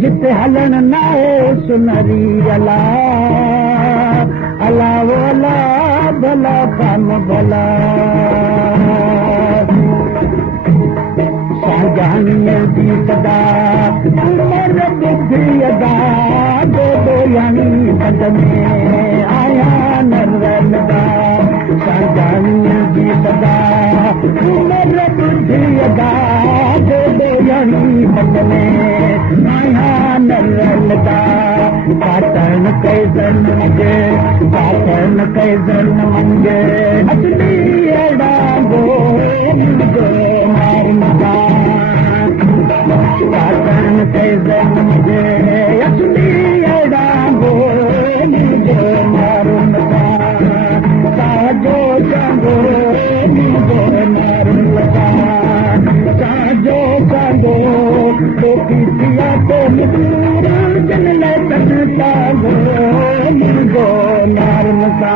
जिते हलन नाहे सुनरी अला अला वोला भला कम भला साजानीअ जी सदा उमर बुद्धि अदा दो यानी बद में आया नरदा साजानीअ जी सदा उमर बुद्धि अदा दो यानी बद में आया नरदा पातन कैसन मंगे पातन कैसन मंगे असली एड़ा गो मारना पातन कैसन मुझे असली एड़ा गो मुझे मारना साजो संगो मुझे मारना साजो संगो तो किसिया तो मजूर जन ले सकता गो मुझे मारना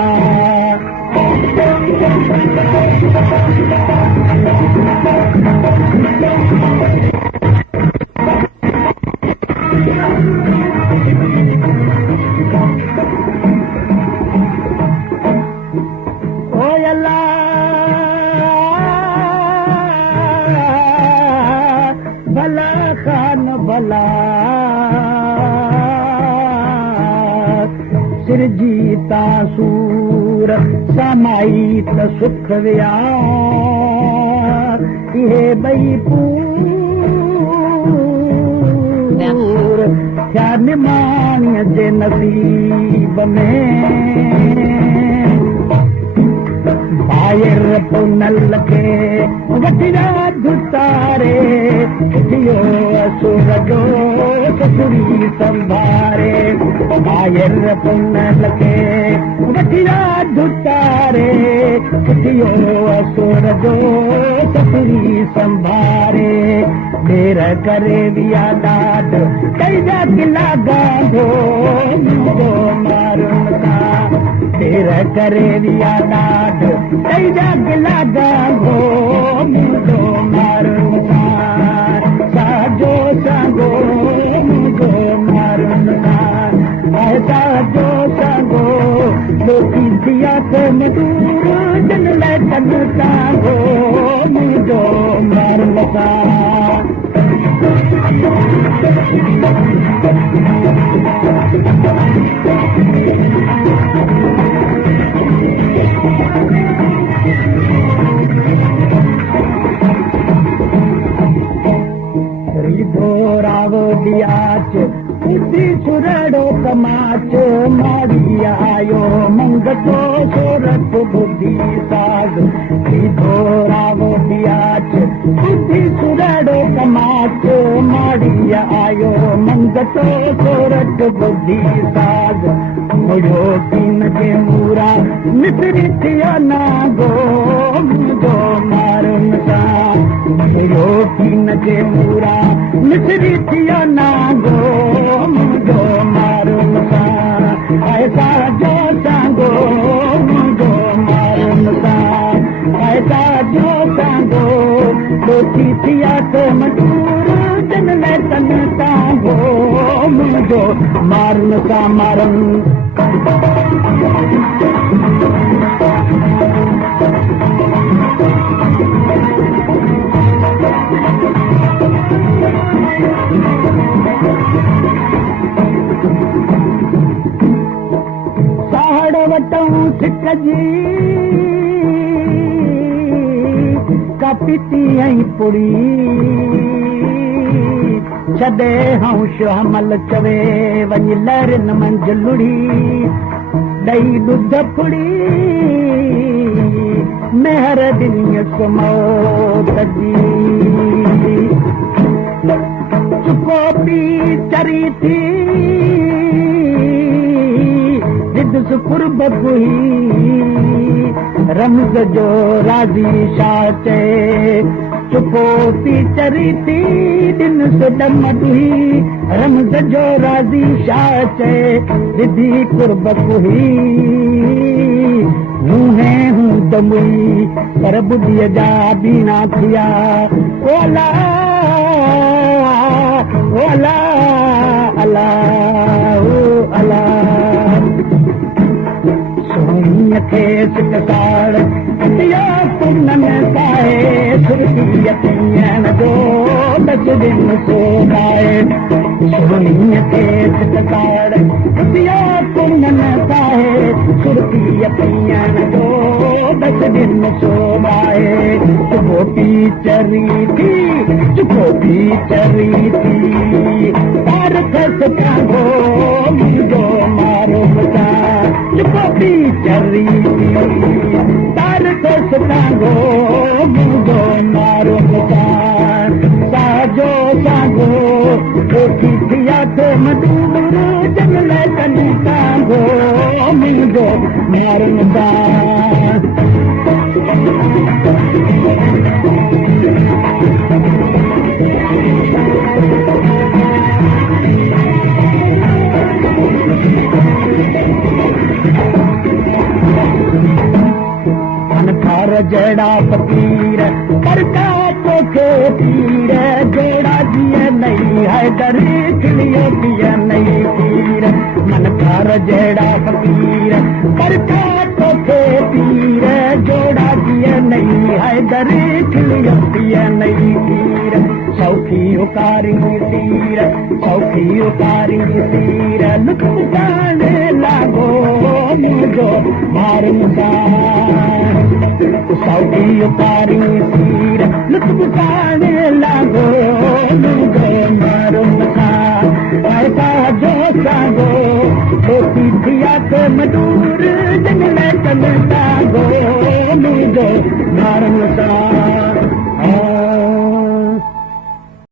भला खान भला सिरजीता सूर समाई त सुख विया इहे ॿई पूर थिया निमाणीअ जे नसीब में बाहिर पुनल खे वठिया धुतारे दियो असुर जो ससुरी संभारे बाहिर पुनल खे वठिया धुतारे दियो असुर जो ससुरी संभारे देर करे विया ॾाढ कैजा किला गांधो मुंहिंजो मारुन का देर करे विया ॾाढ कैजा किला गांधो मुंहिंजो मारुन का साजो संगो मुंहिंजो मारुन का साजो संगो लोकी थिया तो मजूर जन लाइ तन सांगो मुंहिंजो मारुन का रावो दियाच उठी सुरड़ो कमाच मारी आयो मंगतो सोरत बुद्धि साग सीधो रावो दियाच उठी सुरड़ो कमाच मारी आयो मंगतो सोरत बुद्धि साग मुझो तीन के मूरा मिसरी थिया ना गो मुझो मारुन सा मुझो तीन के मूरा मिसरी थिया ना गो मुझो मारुन सा ऐसा जो सांगो मुझो मारुन सा ऐसा जो सांगो लोटी थिया तो मजूर जन ले तन सांगो मुझो मारुन सा मारुन साड़ वटूं सिक जी कपिती ऐं पुड़ी छॾे हंश हमल चवे वञ लहरन मंझ लुड़ी ॾई ॾुध फुड़ी कर दिनियस मौत जी चुको पी चरी थी दिदस कुर्बत हुई रमज़ जो राज़ी शाह चए चुको पी चरी थी दिनस दम हुई रमज़ जो राज़ी शाह चए दिदी कुर्बत हुई मुहे हूं दमुई पर बुद्धीअ जा बीना थिया ओला ओला अला ओ अला सोनीअ खे सिकसाड़ इतिया पुनन साए सुरतीअ थियण जो दस दिन सोगाए सोनीअ खे सिकसाड़ इतिया पुनन साए सुरतीअ थियण जो दस दिन सोगाए चुको पी चरी थी चुको पी चरी थी तार खस कांगो मुंहिंजो मारो बचा चुको पी चरी थी तार खस कांगो मुंहिंजो मारो बचा साजो सागो कोठी थिया थे मजूर जंगल कनी कांगो मुंहिंजो मारो बचा अनखार जड़ा फकीर पर का तोखे पीर जोड़ा दिए नहीं है डरी खिलियो दिए नहीं पीर मनखार जड़ा फकीर पर का तोखे पीर जोड़ा दिए नहीं है डरी खिलियो दिए नहीं पीर सौखी उकारी तीर सौखी उकारी तीर लुत्फ गाने लागो मुझो मार मुसार सौखी उकारी तीर लुत्फ गाने लागो मुझो मार मुसार ऐसा जो सागो कोठी थिया के मजूर जंगल कन सागो मुझो मार मुसार